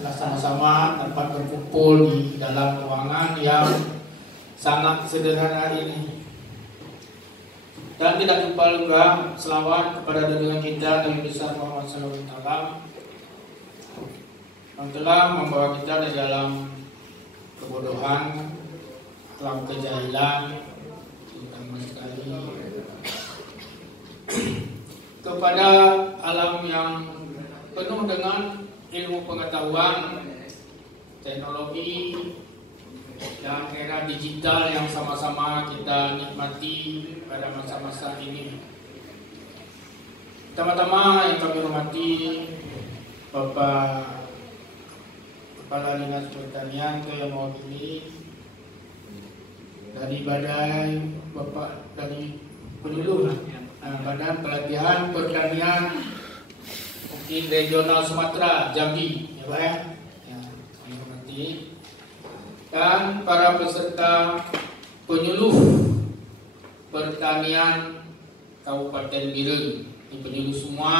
Telah sama-sama dapat berkumpul di dalam ruangan yang sangat sederhana ini. Dan tidak lupa juga selawat kepada junjungan kita Nabi besar Muhammad SAW yang telah membawa kita dari dalam kebodohan, dalam kejahilan, terutama sekali kepada alam yang penuh dengan ilmu pengetahuan, teknologi, dan era digital yang sama-sama kita nikmati pada masa-masa ini. Pertama-tama yang kami hormati Bapak Kepala Dinas Pertanian yang mewakili dari Badai, Bapak dari penyuluh Badan Pelatihan Pertanian mungkin regional Sumatera, Jambi, ya Pak ya, kami hormati, dan para peserta penyuluh pertanian Kabupaten Biren, ini penyuluh semua.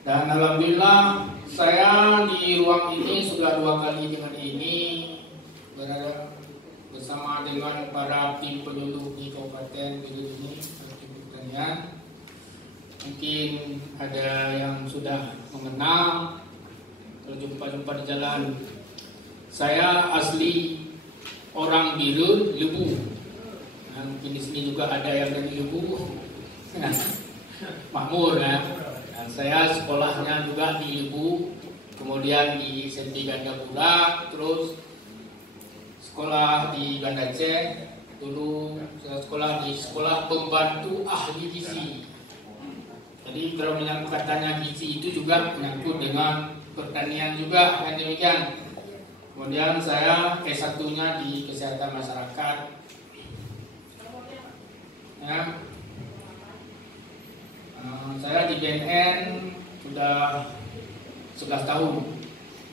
Dan alhamdulillah saya di ruang ini sudah 2 kali dengan ini berada bersama dengan para tim penyuluh di Kabupaten Biren ini, tim pertanian. Mungkin ada yang sudah mengenal, kalau jumpa-jumpa di jalan. Saya asli orang Biren, Lebu. Nah, mungkin di sini juga ada yang dari Lebu. Makmur ya. Dan saya sekolahnya juga di Lebu, kemudian di Senti Gandapura, terus sekolah di Banda Aceh. Dulu saya sekolah di sekolah pembantu ahli gizi. Jadi kalau menyangkut katanya gizi itu juga menyangkut dengan pertanian juga, kan demikian. Kemudian saya S1-nya di kesehatan masyarakat. Ya. Saya di BNN sudah 11 tahun.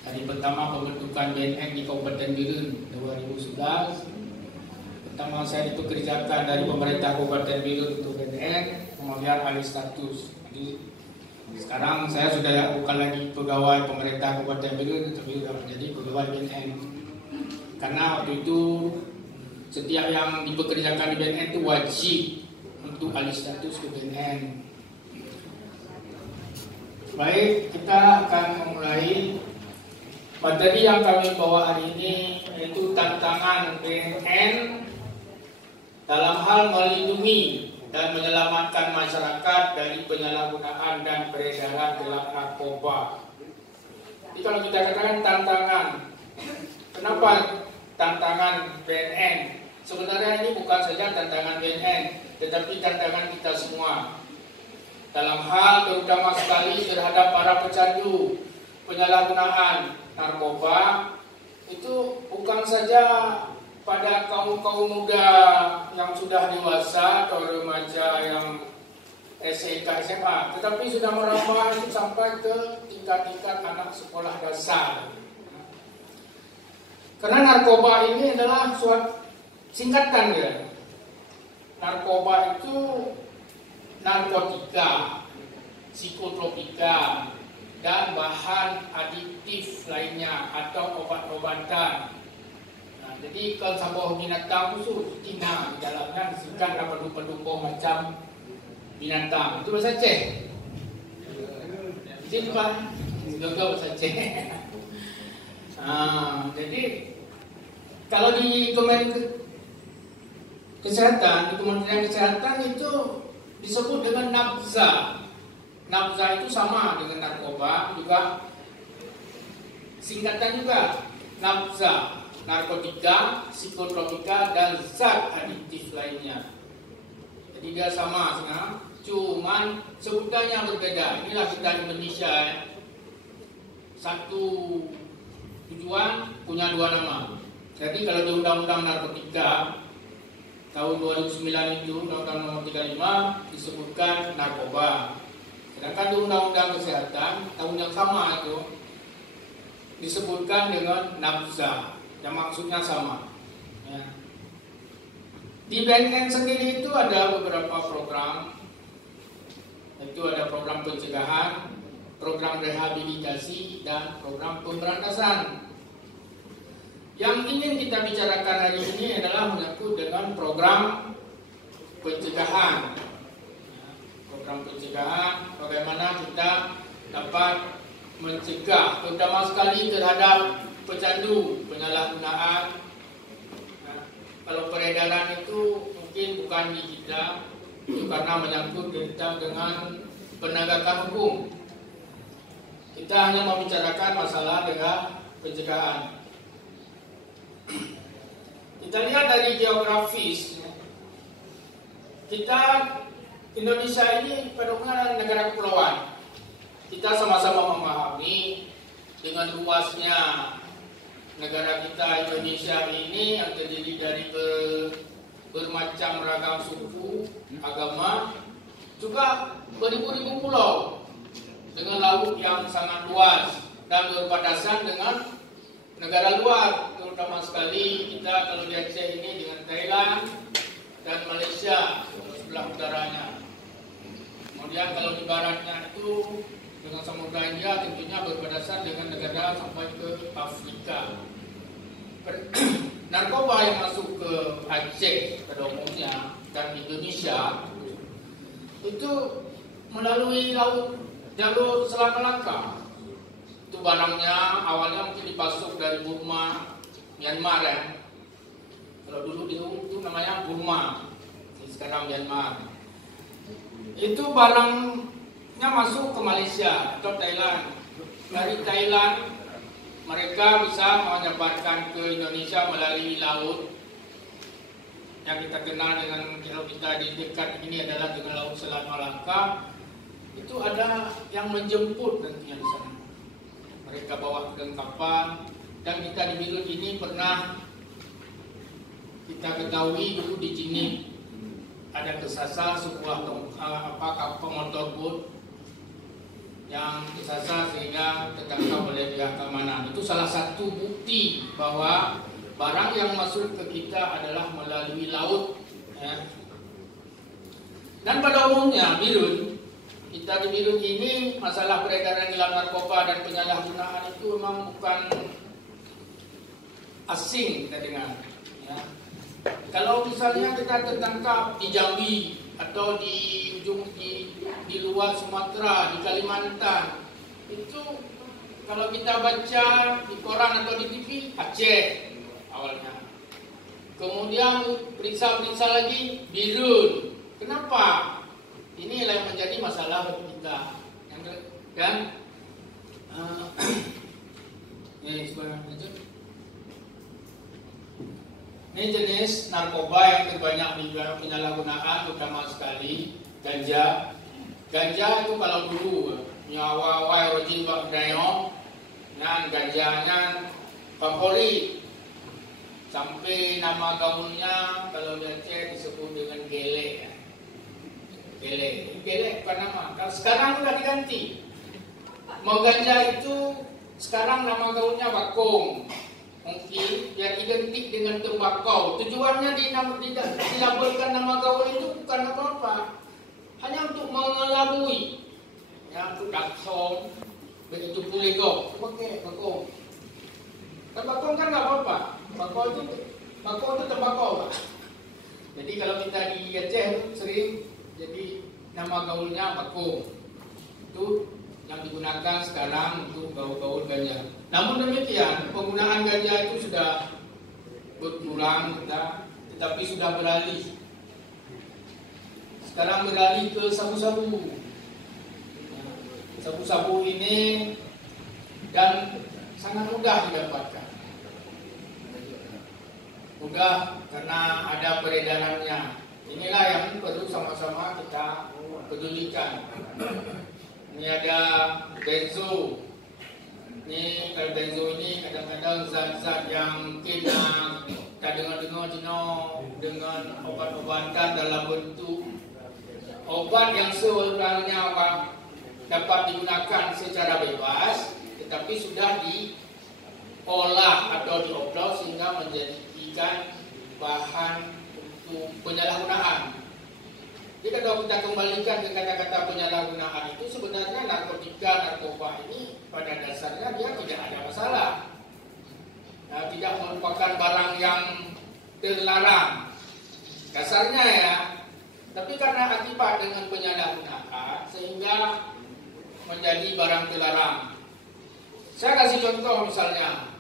Dari pertama pembentukan BNN di Kabupaten Biren 2011. Pertama saya dipekerjakan dari pemerintah Kabupaten Biren untuk BNN, kemudian alih status. Jadi sekarang saya sudah bukan lagi pegawai pemerintah Kabupaten Biren, tapi sudah menjadi pegawai BNN. Karena waktu itu setiap yang dipekerjakan di BNN itu wajib untuk alih status ke BNN. Baik, kita akan memulai materi yang kami bawa hari ini, yaitu tantangan BNN dalam hal melindungi dan menyelamatkan masyarakat dari penyalahgunaan dan peredaran gelap narkoba. Jadi kalau kita katakan tantangan, kenapa tantangan BNN? Sebenarnya ini bukan saja tantangan BNN, tetapi tantangan kita semua. Dalam hal terutama sekali terhadap para pecandu penyalahgunaan narkoba, itu bukan saja pada kaum muda yang sudah dewasa atau remaja yang SMK, SMA, tetapi sudah merambah itu sampai ke tingkat-tingkat anak sekolah dasar. Karena narkoba ini adalah suatu singkatan ya. Narkoba itu narkotika, psikotropika, dan bahan adiktif lainnya atau obat-obatan. Jadi kalau sebuah binatang khusus Cina di dalamnya disingkat pendukung macam binatang. Itu bahasa Aceh. Jadi Pak, juga bahasa Aceh. Jadi kalau di Kesehatan, di Kementerian Kesehatan itu disebut dengan nafza. Nafza itu sama dengan narkoba, juga singkatan juga nafza. Narkotika, psikotropika, dan zat adiktif lainnya. Jadi dia sama, cuman sebutannya berbeda. Inilah kita Indonesia ya. Satu tujuan punya 2 nama. Jadi kalau di Undang-Undang Narkotika tahun 2009 itu, Undang-Undang Nomor 35 disebutkan narkoba. Sedangkan di Undang-Undang Kesehatan tahun yang sama itu disebutkan dengan nafza. Yang maksudnya sama ya. Di BNN sendiri itu ada beberapa program. Itu ada program pencegahan, program rehabilitasi, dan program pemberantasan. Yang ingin kita bicarakan hari ini adalah menyangkut dengan program pencegahan. Program pencegahan, bagaimana kita dapat mencegah, terutama sekali terhadap pecandu, penyalahgunaan. Kalau peredaran itu mungkin bukan di kita, itu karena menyangkut dengan penegakan hukum. Kita hanya membicarakan masalah dengan pencegahan. Kita lihat dari geografis, kita Indonesia ini pada umumnya negara kepulauan. Kita sama-sama memahami dengan luasnya negara kita Indonesia ini yang terdiri dari bermacam ragam suku, agama, juga beribu-ribu pulau dengan laut yang sangat luas dan berbatasan dengan negara luar, terutama sekali kita kalau di Aceh ini dengan Thailand dan Malaysia sebelah utaranya. Kemudian kalau di baratnya itu dengan Samudra India tentunya berbatasan dengan negara sampai ke Afrika. Narkoba yang masuk ke Aceh pada umumnya dan Indonesia itu melalui laut, jalur Selat Malaka. Itu barangnya awalnya mungkin dipasok dari Burma, Myanmar ya. Kalau dulu itu namanya Burma, sekarang Myanmar. Itu barangnya masuk ke Malaysia atau Thailand. Dari Thailand mereka bisa menyebarkan ke Indonesia melalui laut yang kita kenal dengan, kalau kita di dekat ini adalah dengan Laut Selat Malaka. Itu ada yang menjemput nantinya di sana. Mereka bawa ke kapal, dan kita di Birut ini pernah kita ketahui dulu di sini ada kesasar sebuah kapal motorboat yang kesasar sehingga tertangkap oleh pihak keamanan. Itu salah satu bukti bahwa barang yang masuk ke kita adalah melalui laut. Ya. Dan pada umumnya Birut, kita di Birut ini masalah peredaran gelap narkoba dan penyalahgunaan itu memang bukan asing kita dengar. Ya. Kalau misalnya kita tertangkap di Jambi atau di ujung di luar Sumatera, di Kalimantan, itu kalau kita baca di koran atau di TV, Aceh awalnya. Kemudian periksa lagi Birut. Kenapa? Inilah yang menjadi masalah kita. Dan ini jenis narkoba yang terbanyak penyalahgunaan, terutama sekali ganja. Ganja itu kalau dulu nyawa rojin bakdayo, dan ganjanya favorit. Sampai nama gaulnya kalau di Aceh disebut dengan gele. Gele bukan nama. Kalau sekarang sudah diganti. Mau ganja itu sekarang nama gaulnya bakong. Mungkin yang identik dengan tembakau. Tujuannya dilabelkan nama gaul itu bukan apa-apa, hanya untuk mengelabui, ya, untuk daksong, begitu pulegok, pakai bakong. Tembakau kan nggak apa-apa. Bakau itu tembakau, Pak. Jadi kalau kita di Aceh sering jadi nama gaulnya bakong. Itu yang digunakan sekarang untuk gaul-gaul ganja. Namun demikian, penggunaan ganja itu sudah berkurang, tetapi sudah beralih. Sekarang beralih ke sabu-sabu. Sabu-sabu ini dan sangat mudah didapatkan. Mudah karena ada peredarannya. Inilah yang perlu sama-sama kita pedulikan. Ini ada benzo. Ini kalau benzo ini kadang-kadang zat-zat yang mungkin kita dengar-dengar dengan obat-obatan dalam bentuk obat yang sebenarnya dapat digunakan secara bebas, tetapi sudah diolah atau dioplos sehingga menjadikan bahan untuk penyalahgunaan. Jadi kalau kita kembalikan ke kata-kata penyalahgunaan itu, sebenarnya narkotika, narkoba ini pada dasarnya dia tidak ada masalah. Nah, tidak merupakan barang yang terlarang dasarnya ya. Tapi karena akibat dengan penyalahgunaan sehingga menjadi barang terlarang. Saya kasih contoh misalnya,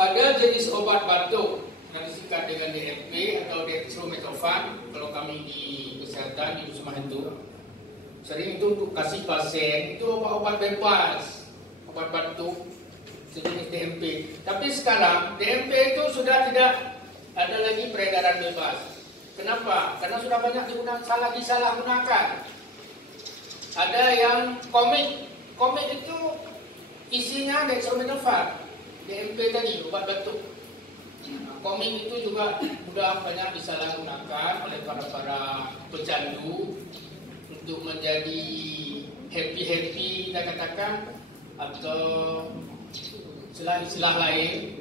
ada jenis obat batuk yang disingkat dengan DMP atau dextromethorphan. Kalau kami di kesehatan di Wisma itu sering itu untuk kasih pasien itu obat-obat bebas, obat batuk sejenis DMP. Tapi sekarang DMP itu sudah tidak ada lagi peredaran bebas. Kenapa? Karena sudah banyak disalahgunakan. Ada yang komik itu isinya dextromethorphan, DMP tadi, obat batuk. Komik itu juga sudah banyak disalahgunakan oleh para pecandu untuk menjadi happy kita katakan, atau istilah-istilah lain.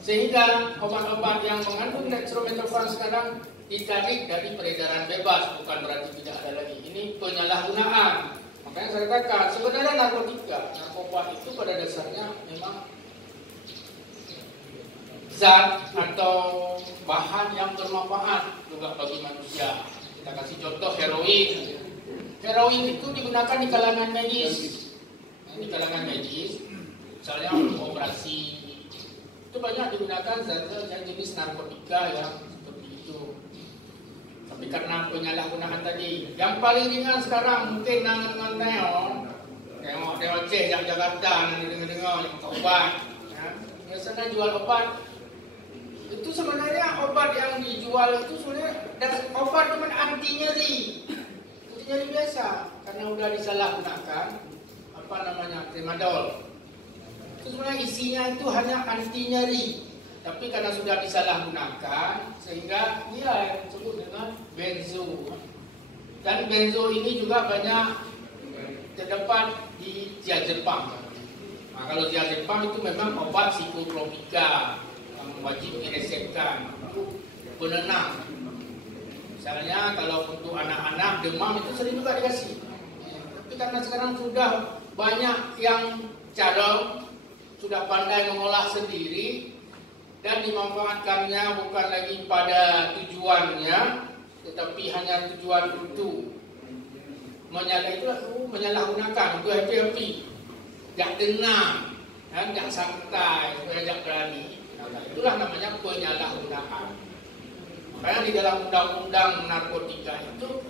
Sehingga obat-obat yang mengandung dextromethorphan sekarang ditarik dari peredaran bebas, bukan berarti tidak ada lagi. Ini penyalahgunaan. Makanya saya katakan sebenarnya narkoba itu pada dasarnya memang zat atau bahan yang bermanfaat juga bagi manusia. Kita kasih contoh heroin. Heroin itu digunakan di kalangan medis. Di kalangan medis, misalnya untuk operasi, itu banyak digunakan zat-zat yang jenis narkotika yang seperti itu. Tapi karena penyalahgunaan tadi, yang paling ringan sekarang mungkin dengan tengok Aceh yang Jakarta nanti dengar yang obat. Ya. Biasanya jual obat. Itu sebenarnya obat yang dijual itu sebenarnya obat cuma anti nyeri biasa, karena udah disalahgunakan tramadol. Itu sebenarnya isinya itu hanya anti nyeri, tapi karena sudah disalahgunakan sehingga dia disebut dengan benzo. Dan benzo ini juga banyak terdapat di jia Jepang. Nah, kalau jia Jepang itu memang obat psikotropika yang wajib diresepkan, penenang. Misalnya kalau untuk anak-anak demam itu sering juga dikasih. Tapi karena sekarang sudah banyak yang cadang, sudah pandai mengolah sendiri dan dimanfaatkannya bukan lagi pada tujuannya, tetapi hanya tujuan untuk menyalahgunakan untuk happy, tidak tenang dan tidak santai, supaya tidak berani. Nah, itulah namanya penyalahgunaan. Makanya di dalam undang-undang narkotika itu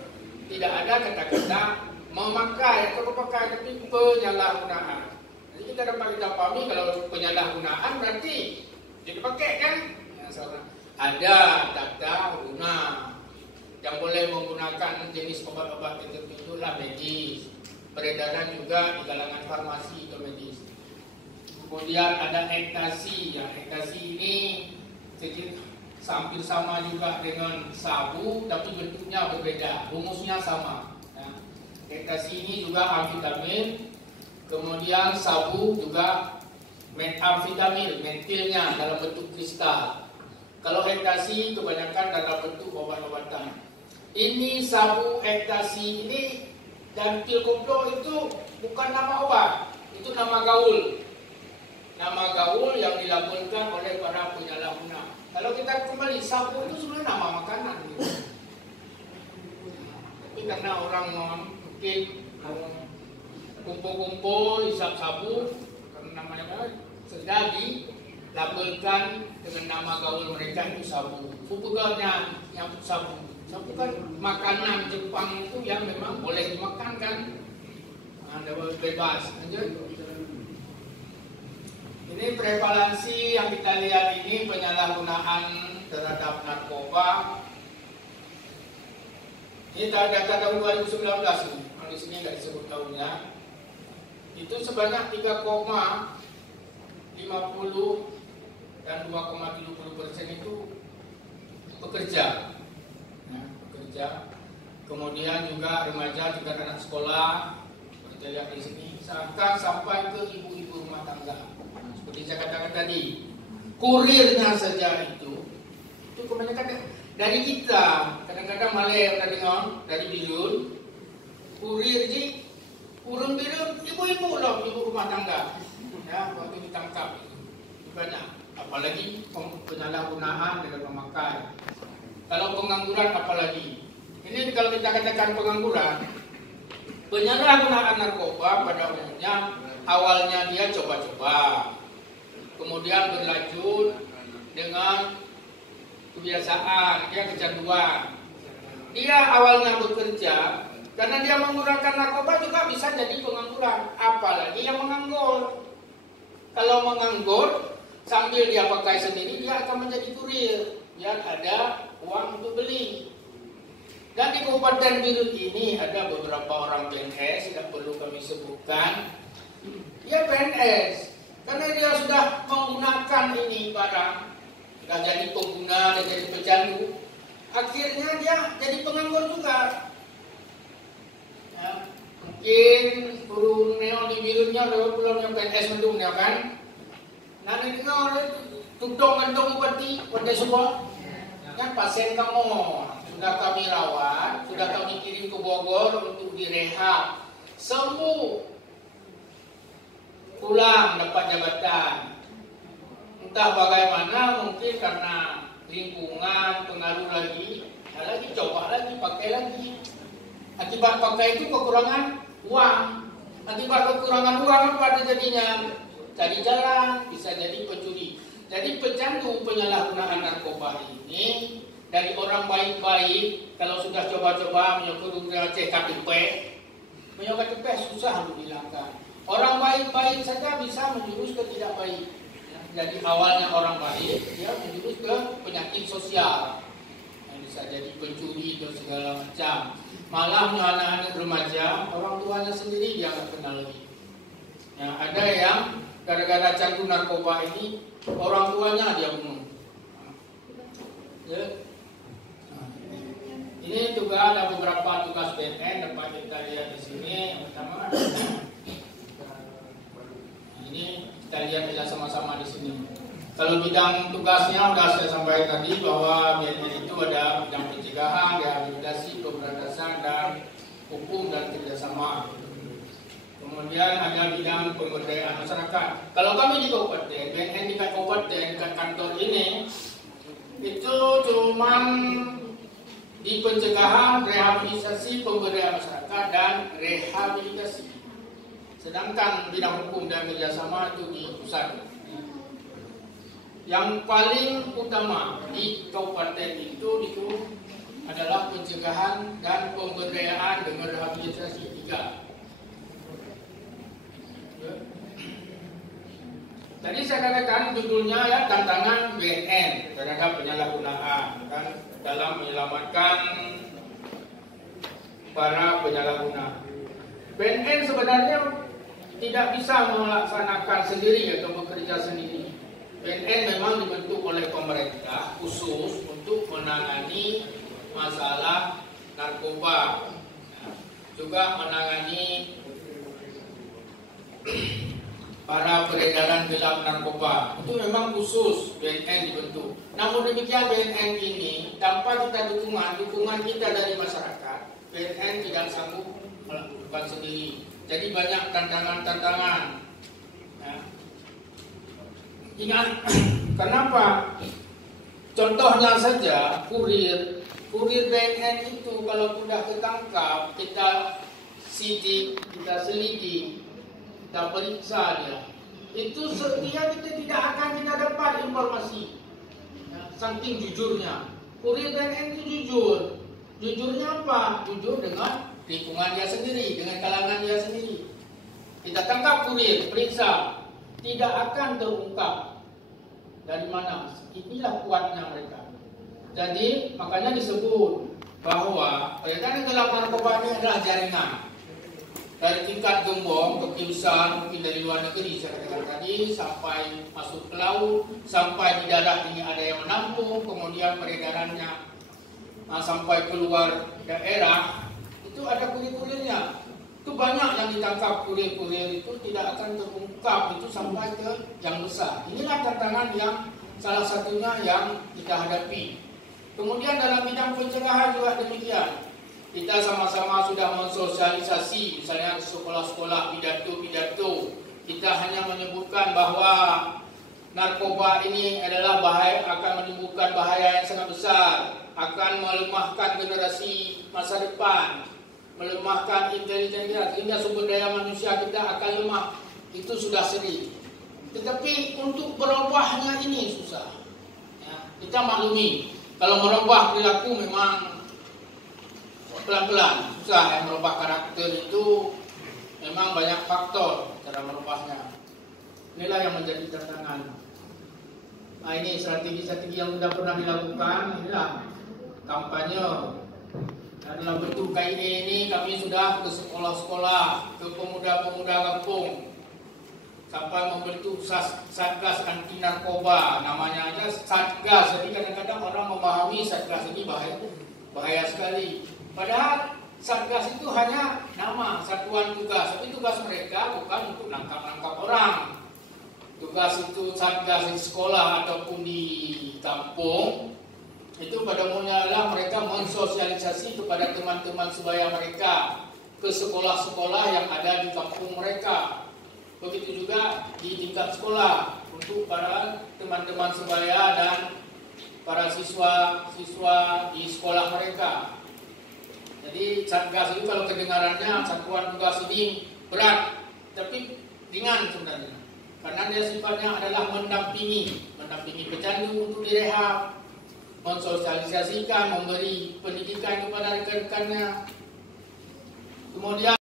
tidak ada kata-kata memakai atau memakai, tapi penyalahgunaan. Jadi kita dapat kita pahami kalau penyalahgunaan berarti dipakai kan? Ada tata guna yang boleh menggunakan jenis obat-obat tertentu lah medis. Peredaran juga di kalangan farmasi atau medis. Kemudian ada ekstasi. Ya, ekstasi ini hampir sama juga dengan sabu, tapi bentuknya berbeda, rumusnya sama. Ya. Ekstasi ini juga amfetamin, kemudian sabu juga amfetamin, metilnya dalam bentuk kristal. Kalau ekstasi kebanyakan dalam bentuk obat-obatan. Ini sabu ekstasi ini dan pil koplo itu bukan nama obat, itu nama gaul. Nama gaul yang dilabelkan oleh para penyalahguna. Kalau kita kembali, sabu itu sebenarnya nama makanan. Tapi karena orang mungkin kumpul-kumpul hisap sabu, karena namanya sudah dilabelkan dengan nama gaul mereka itu sabu. Populernya yang sabu. Sabu kan makanan Jepang itu yang memang boleh dimakan kan, ada bebas. Ini prevalensi yang kita lihat ini penyalahgunaan terhadap narkoba. Ini data tahun 2019 ini, kalau di sini nggak disebut tahunnya. Itu sebanyak 3,50 dan 2,70% itu pekerja. Nah, pekerja. Kemudian juga remaja, juga anak sekolah. Kita lihat di sini, sampai ke ibu-ibu rumah tangga. Seperti saya katakan tadi, kurirnya saja itu kebanyakan dari kita. Kadang kadang-kadang malam dari Bilun, kurir ji, kurun Bilun, ibu-ibu loh, ibu rumah tangga, ya waktu ditangkap banyak, apalagi penyalahgunaan dengan memakai. Kalau pengangguran apalagi, ini kalau kita katakan pengangguran, penyalahgunaan narkoba pada umumnya awalnya dia coba-coba, kemudian berlanjut dengan kebiasaan, dia kecanduan. Dia awalnya bekerja, karena dia menggunakan narkoba juga bisa jadi pengangguran. Apalagi yang menganggur. Kalau menganggur, sambil dia pakai sendiri, dia akan menjadi kurir. Biar ada uang untuk beli. Dan di Kabupaten Bilun ini ada beberapa orang PNS, tidak perlu kami sebutkan. Dia PNS, karena dia sudah menggunakan ini barang. Sudah jadi pengguna, dan jadi pecandu, akhirnya dia jadi penganggur juga. Ya, mungkin turun neo di Bilunnya, belum yang PNS mendung ya kan. Nanti dengar tudong gantong bupati, pada semua kan pasien kamu sudah kami rawat, sudah kami kirim ke Bogor untuk direhab, sembuh, pulang dapat jabatan. Entah bagaimana, mungkin karena lingkungan pengaruh lagi coba lagi, pakai lagi. Akibat pakai itu kekurangan uang. Akibat kekurangan uang apa jadinya? Cari jalan, bisa jadi pencuri. Jadi pecandu penyalahgunaan narkoba ini dari orang baik-baik, kalau sudah coba-coba menyokong KTP, susah untuk dihilangkan. Orang baik-baik saja bisa menjurus ke tidak baik. Jadi awalnya orang baik, dia menjurus ke penyakit sosial, yang bisa jadi pencuri dan segala macam. Malah anak-anak remaja, orang tuanya sendiri dia nggak kenal lagi. Ya, ada yang gara-gara candu narkoba ini, orang tuanya dia bunuh. Ya. Ini juga ada beberapa tugas BNN dapat kita lihat di sini. Yang pertama, ini kita lihat sama-sama di sini. Kalau bidang tugasnya sudah saya sampaikan tadi bahwa BNN itu ada bidang pencegahan, rehabilitasi, pemberantasan dan hukum dan kerjasama. Kemudian ada bidang pemberdayaan masyarakat. Kalau kami di kabupaten, BNN di kabupaten, di kantor ini itu cuman di pencegahan, rehabilitasi, pemberdayaan masyarakat dan rehabilitasi. Sedangkan bidang hukum dan kerjasama itu di pusat. Yang paling utama di kabupaten itu adalah pencegahan dan pemberdayaan dengan rehabilitasi 3. Tadi saya katakan judulnya ya tantangan BNN terhadap penyalahgunaan kan, dalam menyelamatkan para penyalahguna. BNN sebenarnya tidak bisa melaksanakan sendiri atau bekerja sendiri. BNN memang dibentuk oleh pemerintah khusus untuk menangani masalah narkoba, juga menangani para peredaran gelap narkoba. Itu memang khusus BNN dibentuk. Namun demikian BNN ini tanpa kita dukungan kita dari masyarakat, BNN tidak sanggup melakukan sendiri. Jadi banyak tantangan-tantangan. Ya. Ingat, kenapa? Contohnya saja kurir BNN itu kalau sudah ketangkap, kita sidik, kita selidiki, kita periksa dia, itu dia tidak akan kita dapat informasi. Ya, saking jujurnya, kurir BNN itu jujurnya apa? Jujur dengan lingkungan dia sendiri, dengan kalangan dia sendiri. Kita tangkap kurir, periksa, tidak akan terungkap dari mana. Inilah kuatnya mereka. Jadi makanya disebut bahwa peredaran gelap narkoba ini adalah jaringan. Dari tingkat gembong ke besar, mungkin dari luar negeri saya katakan tadi, sampai masuk ke laut, sampai di darat ini ada yang menampung, kemudian peredarannya sampai keluar daerah, itu ada kulir-kulirnya. Itu banyak yang ditangkap kulir-kulir itu tidak akan terungkap itu sampai ke yang besar. Inilah tantangan yang salah satunya yang kita hadapi. Kemudian dalam bidang pencegahan juga demikian. Kita sama-sama sudah mensosialisasi, misalnya sekolah-sekolah pidato-pidato. Kita hanya menyebutkan bahwa narkoba ini adalah bahaya, akan menimbulkan bahaya yang sangat besar, akan melemahkan generasi masa depan, melemahkan intelijen kita, sehingga sumber daya manusia kita akan lemah. Itu sudah sering. Tetapi untuk berubahnya ini susah. Ya, kita maklumi, kalau merubah perilaku memang pelan-pelan, susah. Yang merubah karakter itu memang banyak faktor cara merubahnya. Inilah yang menjadi tantangan. Nah, ini strategi-strategi yang sudah pernah dilakukan. Inilah kampanye. Dalam bentuk KID ini kami sudah ke sekolah-sekolah, ke pemuda-pemuda kampung, sampai membentuk Satgas Anti Narkoba. Namanya aja Satgas, jadi kadang-kadang orang memahami Satgas ini bahaya sekali. Padahal Satgas itu hanya nama, satuan tugas, tapi tugas mereka bukan untuk nangkap-nangkap orang. Tugas itu Satgas di sekolah ataupun di kampung, itu pada umumnya adalah mereka mensosialisasi kepada teman-teman sebaya mereka, ke sekolah-sekolah yang ada di kampung mereka. Begitu juga di tingkat sekolah, untuk para teman-teman sebaya dan para siswa-siswa di sekolah mereka. Jadi Satgas itu kalau kedengarannya satuan tugas ini berat, tapi ringan sebenarnya. Karena dia sifatnya adalah mendampingi pecandu untuk direhab, mensosialisasikan, memberi pendidikan kepada rekan-rekannya. Kemudian